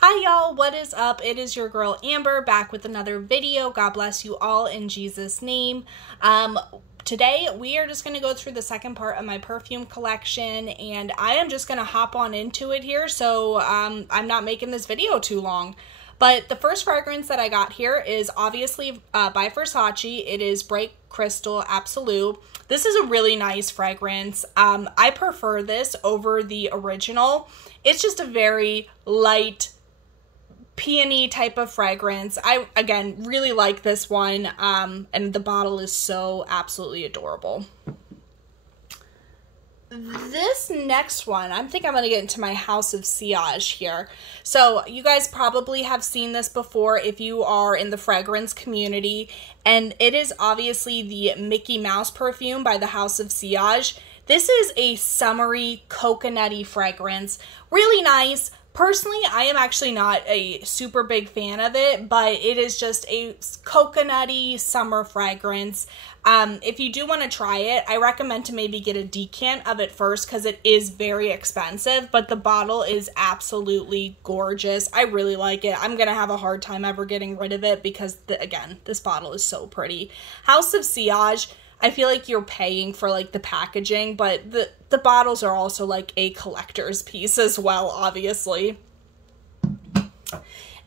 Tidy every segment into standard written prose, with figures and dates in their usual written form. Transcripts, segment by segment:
Hi y'all, what is up? It is your girl Amber back with another video. God bless you all in Jesus' name. Today we are just going to go through the second part of my perfume collection, and I am just going to hop on into it here, so I'm not making this video too long. But the first fragrance that I got here is obviously by Versace. It is Bright Crystal Absolute. This is a really nice fragrance. I prefer this over the original. It's just a very light, peony type of fragrance. I, again, really like this one, and the bottle is so absolutely adorable. This next one, I think I'm going to get into my House of Sillage here. So you guys probably have seen this before if you are in the fragrance community, and it is obviously the Mickey Mouse perfume by the House of Sillage. This is a summery, coconutty fragrance. Really nice. Personally, I am actually not a super big fan of it, but it is just a coconutty summer fragrance. If you do want to try it, I recommend to maybe get a decant of it first because it is very expensive, but the bottle is absolutely gorgeous. I really like it. I'm going to have a hard time ever getting rid of it because, again, this bottle is so pretty. House of Sillage, I feel like you're paying for like the packaging, but the bottles are also like a collector's piece as well, obviously.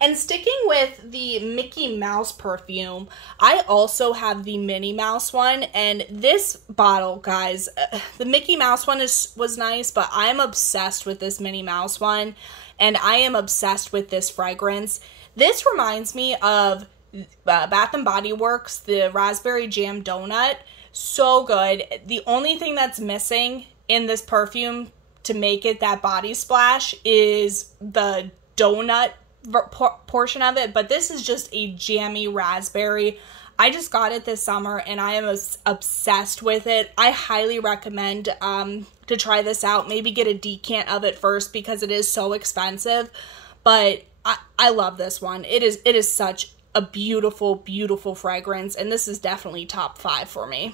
And sticking with the Mickey Mouse perfume, I also have the Minnie Mouse one, and this bottle, guys, the Mickey Mouse one was nice, but I'm obsessed with this Minnie Mouse one, and I am obsessed with this fragrance. This reminds me of Bath & Body Works, the Raspberry Jam Donut. So good. The only thing that's missing in this perfume to make it that body splash is the donut portion of it, but this is just a jammy raspberry. I just got it this summer and I am obsessed with it. I highly recommend to try this out. Maybe get a decant of it first because it is so expensive, but I love this one. It is such a beautiful, beautiful fragrance, and this is definitely top 5 for me.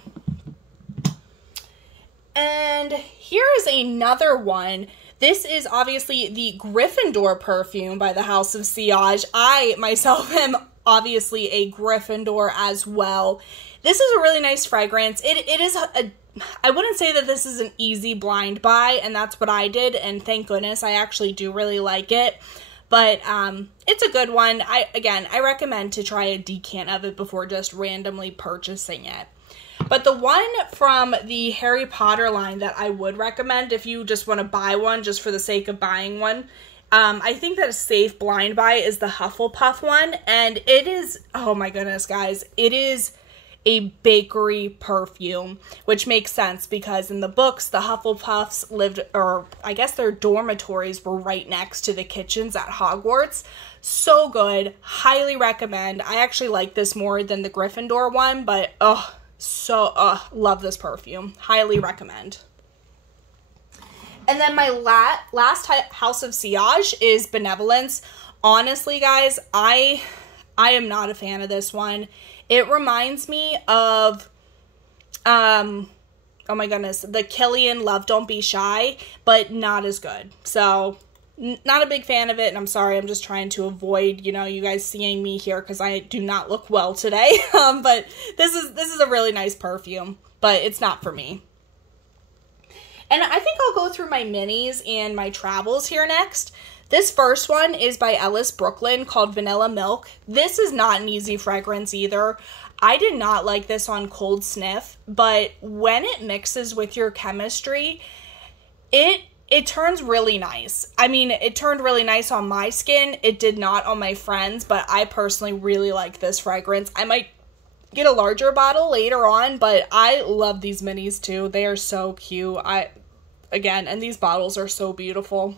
And here is another one. This is obviously the Gryffindor perfume by the House of Sillage. I myself am obviously a Gryffindor as well. This is a really nice fragrance. It is I wouldn't say that this is an easy blind buy, and that's what I did, and thank goodness I actually do really like it. But it's a good one. I recommend to try a decant of it before just randomly purchasing it. But the one from the Harry Potter line that I would recommend if you just want to buy one just for the sake of buying one, I think that a safe blind buy is the Hufflepuff one. And it is, oh my goodness, guys, it is a bakery perfume, which makes sense because in the books, the Hufflepuffs lived, or I guess their dormitories were right next to the kitchens at Hogwarts. So good. Highly recommend. I actually like this more than the Gryffindor one, but love this perfume. Highly recommend. And then my last House of Sillage is Benevolence. Honestly, guys, I am not a fan of this one. It reminds me of, oh my goodness, the Killian Love Don't Be Shy, but not as good. So, not a big fan of it, and I'm sorry, I'm just trying to avoid, you guys seeing me here because I do not look well today. But this is a really nice perfume, but it's not for me. And I think I'll go through my minis and my travels here next. This first one is by Ellis Brooklyn called Vanilla Milk. This is not an easy fragrance either. I did not like this on cold sniff, but when it mixes with your chemistry, it turns really nice. I mean, it turned really nice on my skin. It did not on my friends, but I personally really like this fragrance. I might get a larger bottle later on, but I love these minis too. They are so cute. And these bottles are so beautiful.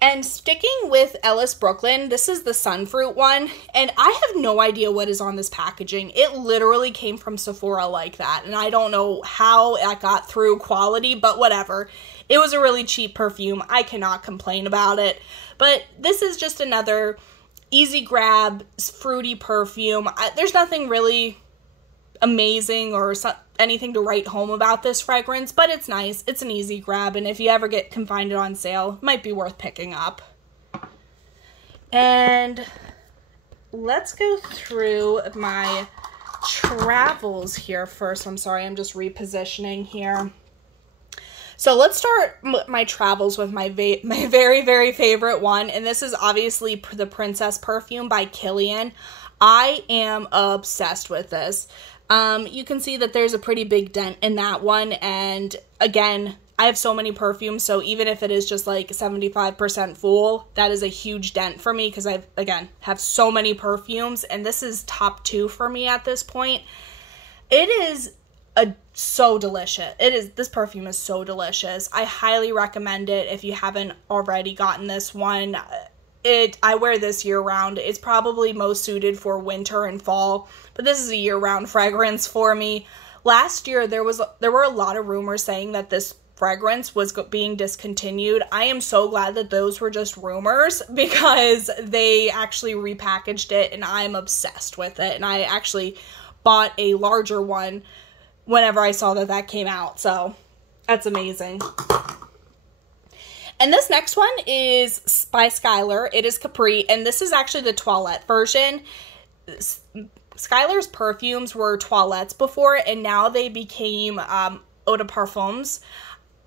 And sticking with Ellis Brooklyn, this is the Sunfruit one, and I have no idea what is on this packaging. It literally came from Sephora like that, and I don't know how it got through quality, but whatever. It was a really cheap perfume. I cannot complain about it. But this is just another easy grab, fruity perfume. There's nothing really amazing or anything to write home about this fragrance, but it's nice. It's an easy grab, and if you ever can find it on sale, it might be worth picking up. And let's go through my travels here first. I'm sorry, I'm just repositioning here. So let's start my travels with my very, very favorite one. And this is obviously the Princess Perfume by Kilian. I am obsessed with this. You can see that there's a pretty big dent in that one. And again, I have so many perfumes. So even if it is just like 75% full, that is a huge dent for me because I, again, have so many perfumes. And this is top 2 for me at this point. It is so delicious. This perfume is so delicious. I highly recommend it if you haven't already gotten this one. I wear this year round. It's probably most suited for winter and fall, but this is a year round fragrance for me. Last year there were a lot of rumors saying that this fragrance was being discontinued. I am so glad that those were just rumors because they actually repackaged it and I'm obsessed with it. And I actually bought a larger one whenever I saw that came out. So that's amazing. And this next one is by Skylar. It is Capri, and this is actually the toilette version. Skylar's perfumes were toilettes before, and now they became eau de parfums.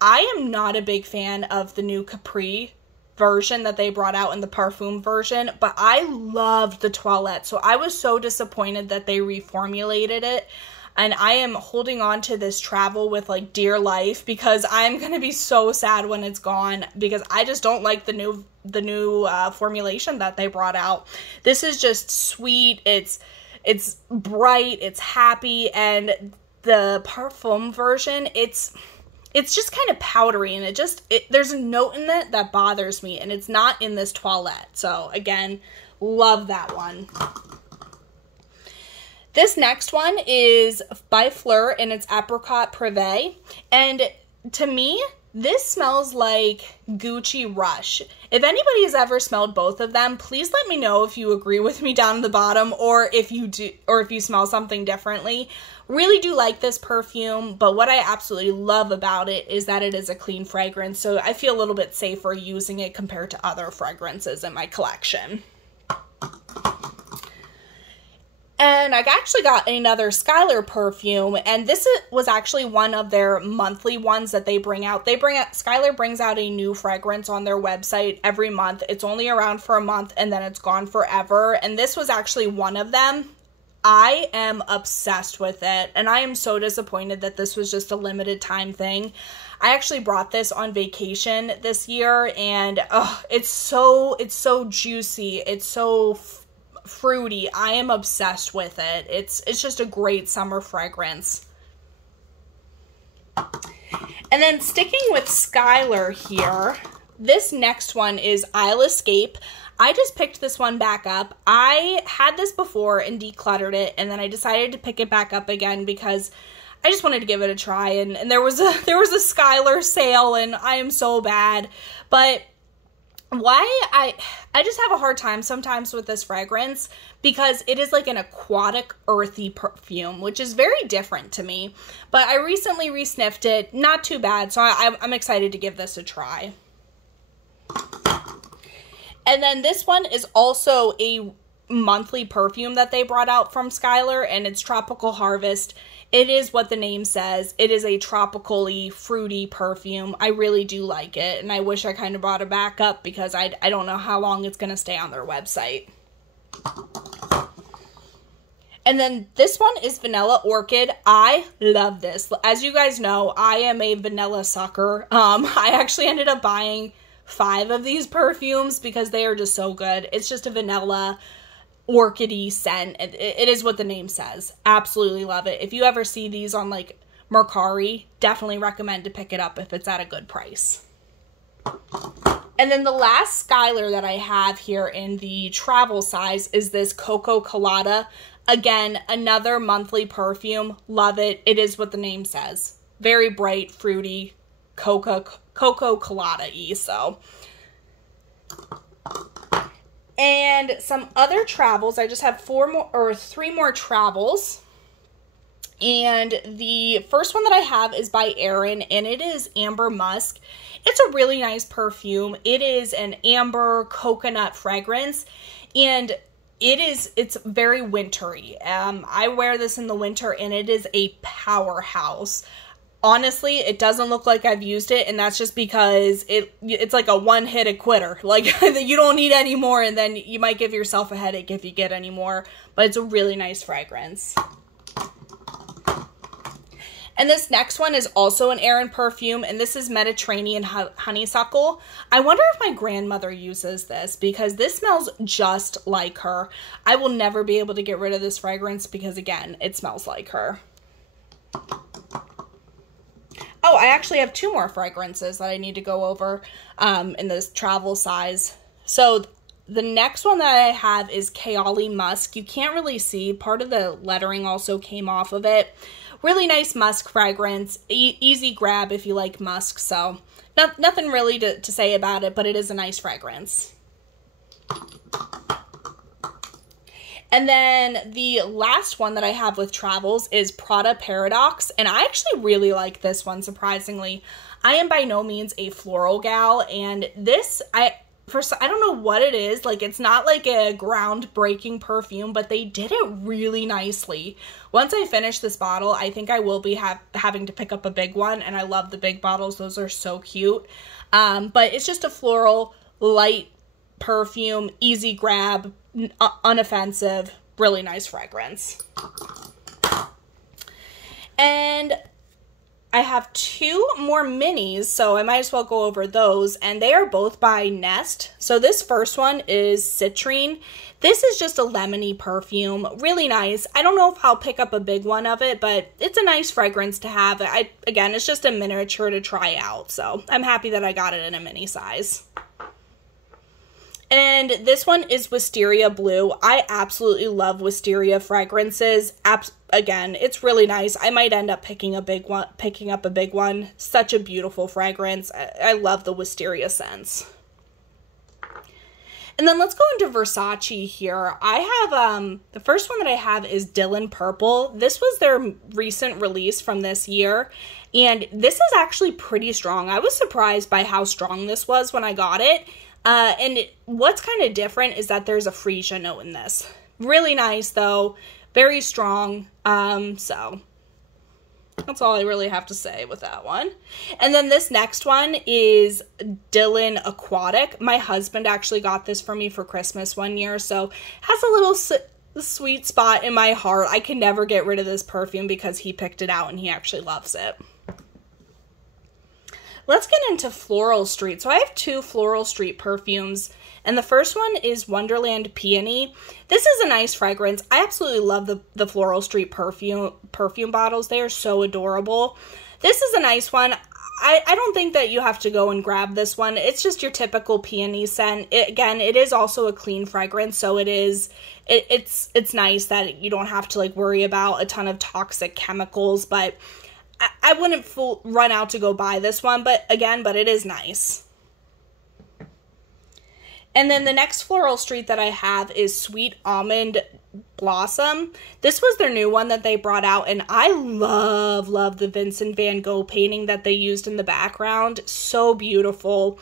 I am not a big fan of the new Capri version that they brought out in the Perfume version, but I loved the toilette, so I was so disappointed that they reformulated it. And I am holding on to this travel with like dear life because I'm going to be so sad when it's gone because I just don't like the new formulation that they brought out. This is just sweet. It's bright. It's happy. And the Perfume version, it's just kind of powdery and there's a note in it that bothers me and it's not in this toilette. So again, love that one. This next one is by Fleur and it's Apricot Privé. And to me, this smells like Gucci Rush. If anybody has ever smelled both of them, please let me know if you agree with me down at the bottom or if you smell something differently. Really do like this perfume, but what I absolutely love about it is that it is a clean fragrance. So I feel a little bit safer using it compared to other fragrances in my collection. And I actually got another Skylar perfume, and this was actually one of their monthly ones that they bring out. Skylar brings out a new fragrance on their website every month. It's only around for a month, and then it's gone forever. And this was actually one of them. I am obsessed with it, and I am so disappointed that this was just a limited time thing. I actually brought this on vacation this year, and it's so juicy. It's so fruity. I am obsessed with it. It's just a great summer fragrance. And then sticking with Skylar here, this next one is I'll Escape. I just picked this one back up. I had this before and decluttered it, and then I decided to pick it back up again because I just wanted to give it a try, and there was a Skylar sale, and I am so bad. But why I just have a hard time sometimes with this fragrance because it is like an aquatic earthy perfume, which is very different to me. But I recently re-sniffed it, not too bad, so I'm excited to give this a try. And then this one is also a monthly perfume that they brought out from Skylar, and it's Tropical Harvest. It is what the name says. It is a tropically fruity perfume. I really do like it, and I wish I kind of brought it back up because I don't know how long it's going to stay on their website. And then this one is Vanilla Orchid. I love this. As you guys know, I am a vanilla sucker. I actually ended up buying 5 of these perfumes because they are just so good. It's just a vanilla orchidy scent. It is what the name says. Absolutely love it. If you ever see these on like Mercari, definitely recommend to pick it up if it's at a good price. And then the last Skylar that I have here in the travel size is this Coco Colada. Again, another monthly perfume. Love it. It is what the name says. Very bright, fruity, Coco Colada-y, so. And some other travels. I just have 3 more travels. And the first one that I have is by Erin, and it is Amber Musk. It's a really nice perfume. It is an amber coconut fragrance, and it's very wintry. I wear this in the winter, and it is a powerhouse. Honestly, it doesn't look like I've used it, and that's just because it's like a one-hit quitter. Like, you don't need any more, and then you might give yourself a headache if you get any more. But it's a really nice fragrance. And this next one is also an Erin perfume, and this is Mediterranean Honeysuckle. I wonder if my grandmother uses this, because this smells just like her. I will never be able to get rid of this fragrance because, again, it smells like her. Oh, I actually have 2 more fragrances that I need to go over in this travel size. So the next one that I have is Kaoli Musk. You can't really see. Part of the lettering also came off of it. Really nice musk fragrance. Easy grab if you like musk. So nothing really to say about it, but it is a nice fragrance. And then the last one that I have with travels is Prada Paradox. And I actually really like this one, surprisingly. I am by no means a floral gal. And this, I don't know what it is. Like, it's not like a groundbreaking perfume, but they did it really nicely. Once I finish this bottle, I think I will be having to pick up a big one. And I love the big bottles. Those are so cute. But it's just a floral, light perfume, easy grab, unoffensive, really nice fragrance. And I have 2 more minis, so I might as well go over those, and they are both by Nest. So this first one is Citrine. This is just a lemony perfume, really nice. I don't know if I'll pick up a big one of it, but it's a nice fragrance to have. Again, it's just a miniature to try out, so I'm happy that I got it in a mini size. And this one is Wisteria Blue. I absolutely love wisteria fragrances. Again, it's really nice. I might end up picking up a big one. Such a beautiful fragrance. I love the wisteria scents. And then let's go into Versace here. I have, the first one that I have is Dylan Purple. This was their recent release from this year. And this is actually pretty strong. I was surprised by how strong this was when I got it. What's kind of different is that there's a freesia note in this. Really nice, though. Very strong. So that's all I really have to say with that one. And then this next one is Dylan Aquatic. My husband actually got this for me for Christmas one year, so has a little sweet spot in my heart. I can never get rid of this perfume because he picked it out and he actually loves it. Let's get into Floral Street. So I have 2 Floral Street perfumes, and the first one is Wonderland Peony. This is a nice fragrance. I absolutely love the Floral Street perfume bottles. They are so adorable. This is a nice one. I don't think that you have to go and grab this one. It's just your typical peony scent. Again, it is also a clean fragrance, so it's nice that you don't have to like worry about a ton of toxic chemicals, but I wouldn't run out to go buy this one, but it is nice. And then the next Floral Street that I have is Sweet Almond Blossom. This was their new one that they brought out, and I love the Vincent van Gogh painting that they used in the background. So beautiful.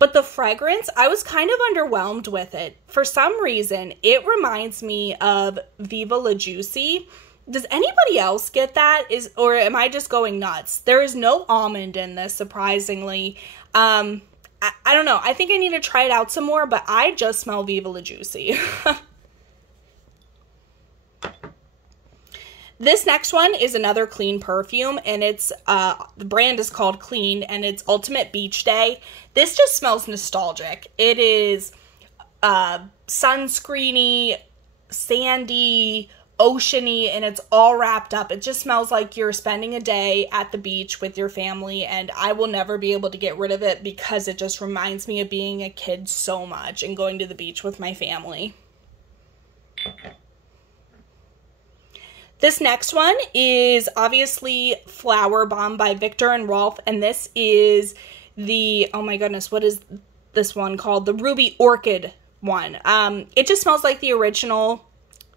But the fragrance, I was kind of underwhelmed with it. For some reason, it reminds me of Viva La Juicy. Does anybody else get that? Or am I just going nuts? There is no almond in this, surprisingly. I don't know. I think I need to try it out some more, but I just smell Viva La Juicy. This next one is another clean perfume, and it's the brand is called Clean, and it's Ultimate Beach Day. This just smells nostalgic. It is sunscreeny, sandy, oceany, and it's all wrapped up. It just smells like you're spending a day at the beach with your family, and I will never be able to get rid of it because it just reminds me of being a kid so much and going to the beach with my family. This next one is obviously Flower Bomb by Viktor and Rolf, and this is the, oh my goodness, what is this one called? The Ruby Orchid one. It just smells like the original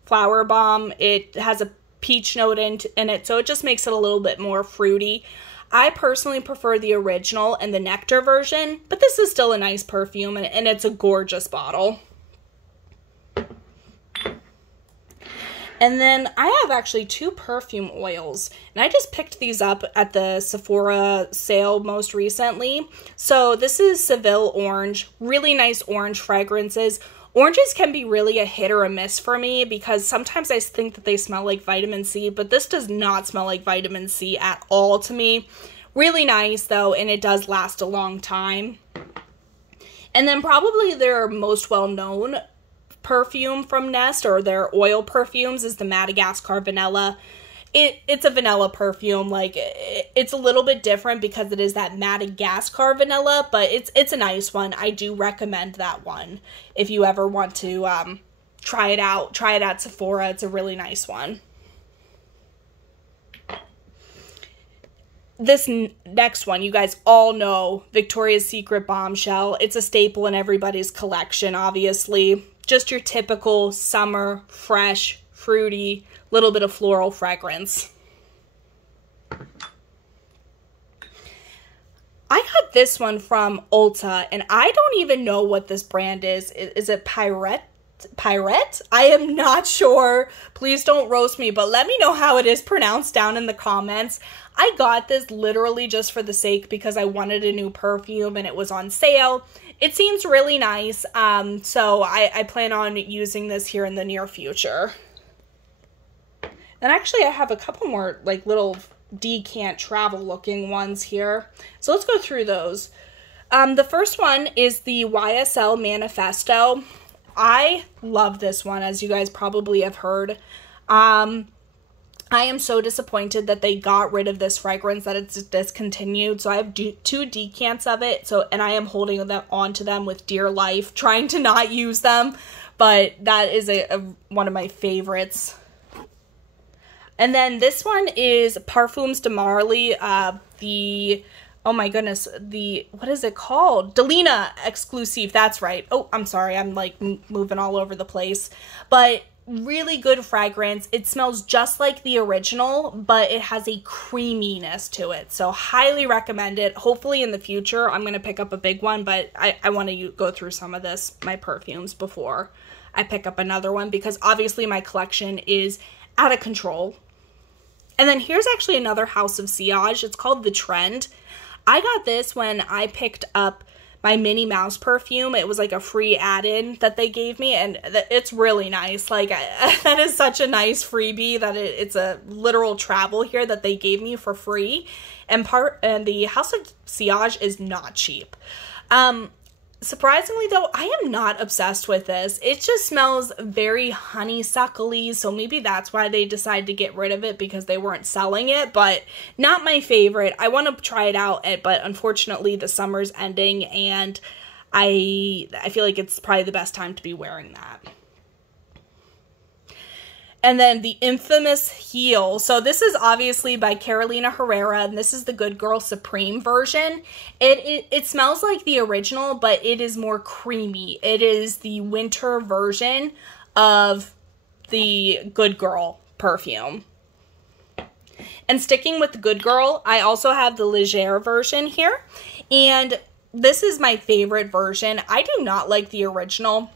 Flower Bomb. It has a peach note in it, so it just makes it a little bit more fruity. I personally prefer the original and the nectar version, but this is still a nice perfume, and it's a gorgeous bottle. And then I have actually 2 perfume oils, and I just picked these up at the Sephora sale most recently. So this is Seville Orange, really nice orange fragrances. Oranges can be really a hit or a miss for me because sometimes I think that they smell like vitamin C, but this does not smell like vitamin C at all to me. Really nice though, and it does last a long time. And then probably their most well-known perfume from Nest, or their oil perfumes, is the Madagascar Vanilla. It's a vanilla perfume. Like, it's a little bit different because it is that Madagascar vanilla, but it's a nice one. I do recommend that one if you ever want to try it out. Try it at Sephora. It's a really nice one. This next one, you guys all know, Victoria's Secret Bombshell. It's a staple in everybody's collection, obviously. Just your typical summer, fresh, fruity, little bit of floral fragrance. I got this one from Ulta, and I don't even know what this brand is. Is it Pirate? I am not sure. Please don't roast me, but let me know how it is pronounced down in the comments. I got this literally just for the sake because I wanted a new perfume and it was on sale. It seems really nice, so I plan on using this here in the near future. And actually, I have a couple more like little decant travel looking ones here. So let's go through those. The first one is the YSL Manifesto. I love this one, as you guys probably have heard. I am so disappointed that they got rid of this fragrance, that it's discontinued. So I have 2 decants of it. And I am holding them onto them with dear life, trying to not use them. But that is one of my favorites. And then this one is Parfums de Marly, oh my goodness, what is it called? Delina Exclusive, that's right. Oh, I'm sorry, I'm like moving all over the place. But really good fragrance. It smells just like the original, but it has a creaminess to it. So highly recommend it. Hopefully in the future, I'm going to pick up a big one, but I want to go through some of my perfumes before I pick up another one, because obviously my collection is out of control. And then here's actually another House of Sillage. It's called The Trend. I got this when I picked up my Minnie Mouse perfume. It was like a free add-in that they gave me, and it's really nice. Like, that is such a nice freebie that it's a literal travel here that they gave me for free. And the House of Sillage is not cheap. Surprisingly though, I am not obsessed with this. It just smells very honeysuckly, so maybe that's why they decided to get rid of it, because they weren't selling it, but not my favorite. I want to try it out, but unfortunately the summer's ending, and I feel like it's probably the best time to be wearing that. And then the infamous Heel. So this is obviously by Carolina Herrera, and this is the Good Girl Supreme version. It smells like the original, but it is more creamy. It is the winter version of the Good Girl perfume. And sticking with the Good Girl, I also have the Légère version here. And this is my favorite version. I do not like the original.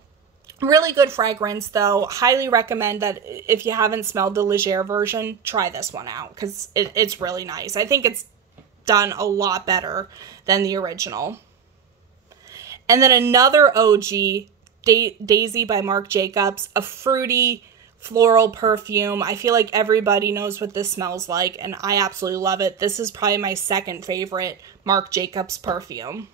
Really good fragrance though. Highly recommend that if you haven't smelled the Légère version, try this one out, because it's really nice. I think it's done a lot better than the original. And then another OG, Daisy by Marc Jacobs, a fruity floral perfume. I feel like everybody knows what this smells like, and I absolutely love it. This is probably my second favorite Marc Jacobs perfume.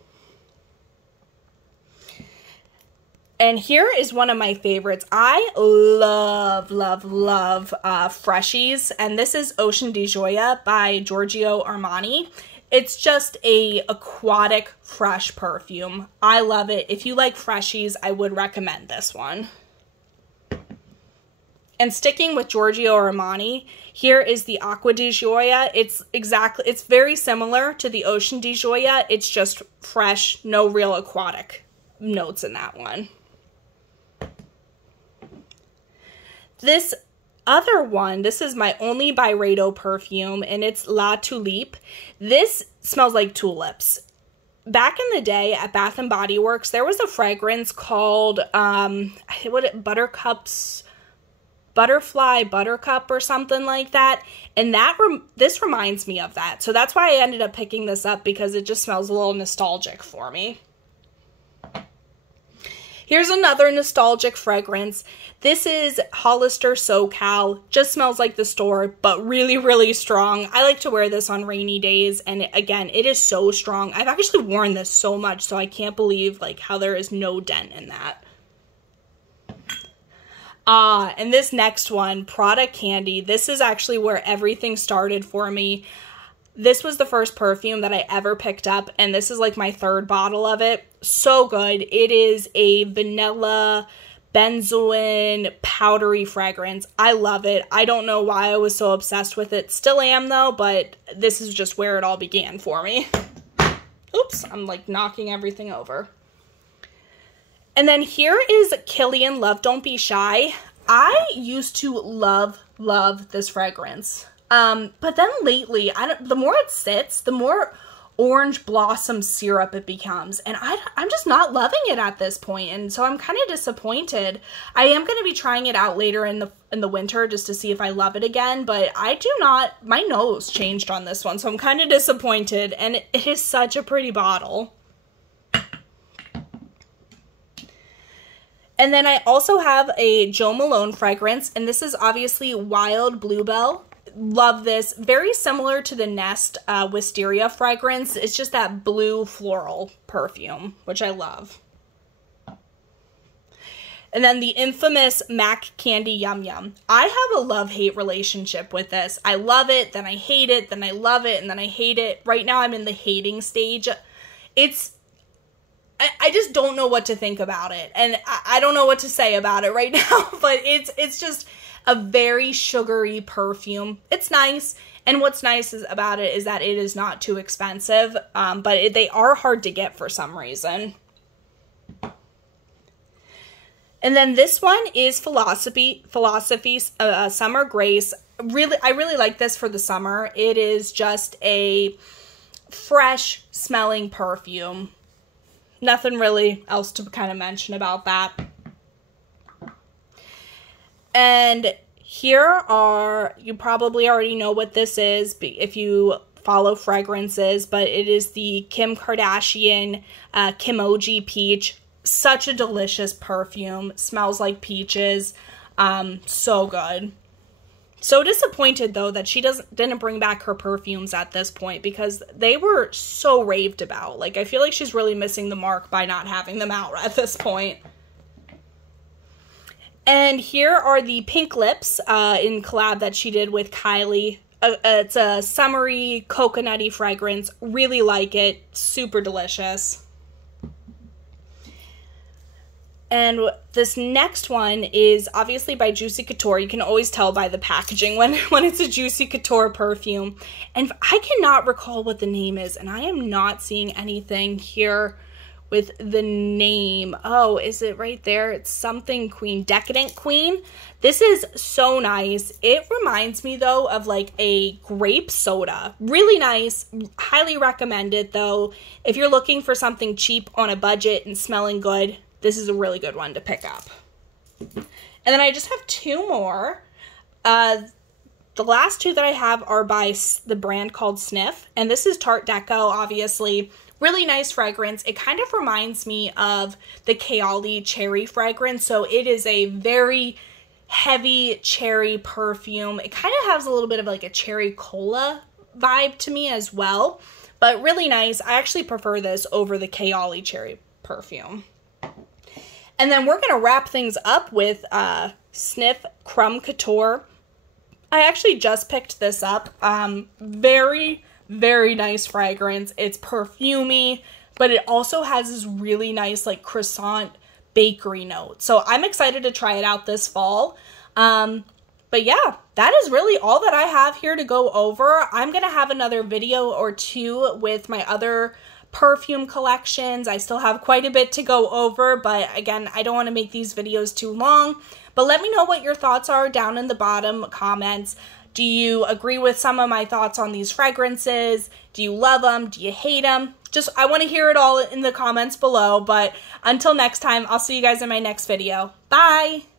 And here is one of my favorites. I love, love, love Freshies. And this is Ocean di Gioia by Giorgio Armani. It's just a aquatic fresh perfume. I love it. If you like Freshies, I would recommend this one. And sticking with Giorgio Armani, here is the Acqua di Gioia. It's very similar to the Ocean di Gioia. It's just fresh, no real aquatic notes in that one. This other one, this is my only Byredo perfume, and it's La Tulipe. This smells like tulips. Back in the day at Bath & Body Works, there was a fragrance called, Butterfly Buttercup or something like that. And this reminds me of that. So that's why I ended up picking this up, because it just smells a little nostalgic for me. Here's another nostalgic fragrance. This is Hollister SoCal. Just smells like the store, but really, really strong. I like to wear this on rainy days, and again, it is so strong. I've actually worn this so much, so I can't believe like how there is no dent in that. And this next one, Prada Candy. This is actually where everything started for me. This was the first perfume that I ever picked up, and this is like my third bottle of it. So good. It is a vanilla benzoin powdery fragrance. I love it. I don't know why I was so obsessed with it. Still am though, but this is just where it all began for me. Oops, I'm like knocking everything over. And then here is Kilian Love Don't Be Shy. I used to love this fragrance. But then lately, the more it sits, the more orange blossom syrup it becomes. And I'm just not loving it at this point. And so I'm kind of disappointed. I am going to be trying it out later in the winter just to see if I love it again. But my nose changed on this one. So I'm kind of disappointed. And it is such a pretty bottle. And then I also have a Jo Malone fragrance. And this is obviously Wild Bluebell. Love this. Very similar to the Nest Wisteria fragrance. It's just that blue floral perfume, which I love. And then the infamous MAC Candy Yum Yum. I have a love-hate relationship with this. I love it, then I hate it, then I love it, and then I hate it. Right now I'm in the hating stage. I just don't know what to think about it. And I don't know what to say about it right now. But it's just a very sugary perfume. It's nice. And what's nice about it is that it is not too expensive. But they are hard to get for some reason. And then this one is Philosophy's Summer Grace. I really like this for the summer. It is just a fresh smelling perfume. Nothing really else to kind of mention about that. And you probably already know what this is if you follow fragrances, but it is the Kim Kardashian Kimoji Peach. Such a delicious perfume. Smells like peaches. So good. So disappointed though that she didn't bring back her perfumes at this point, because they were so raved about. Like, I feel like she's really missing the mark by not having them out at this point. And here are the pink lips in collab that she did with Kylie. It's a summery, coconutty fragrance. Really like it. Super delicious. And this next one is obviously by Juicy Couture. You can always tell by the packaging when it's a Juicy Couture perfume. And I cannot recall what the name is, and I am not seeing anything here with the name. Oh, is it right there? It's something Queen. Decadent Queen. This is so nice. It reminds me, though, of like a grape soda. Really nice. Highly recommend it, though. If you're looking for something cheap on a budget and smelling good, this is a really good one to pick up. And then I just have two more. The last two that I have are by the brand called Sniff. And this is Tarte Deco, obviously. Really nice fragrance. It kind of reminds me of the Kayali cherry fragrance. So it is a very heavy cherry perfume. It kind of has a little bit of like a cherry cola vibe to me as well. But really nice. I actually prefer this over the Kayali cherry perfume. And then we're going to wrap things up with Sniff Crumb Couture. I actually just picked this up. Very, very nice fragrance. It's perfumey, but it also has this really nice like croissant bakery note. So I'm excited to try it out this fall. But yeah, that is really all that I have here to go over. I'm going to have another video or two with my other perfume collections. I still have quite a bit to go over, but again, I don't want to make these videos too long. But let me know what your thoughts are down in the bottom comments. Do you agree with some of my thoughts on these fragrances? Do you love them? Do you hate them? I want to hear it all in the comments below. But until next time, I'll see you guys in my next video. Bye!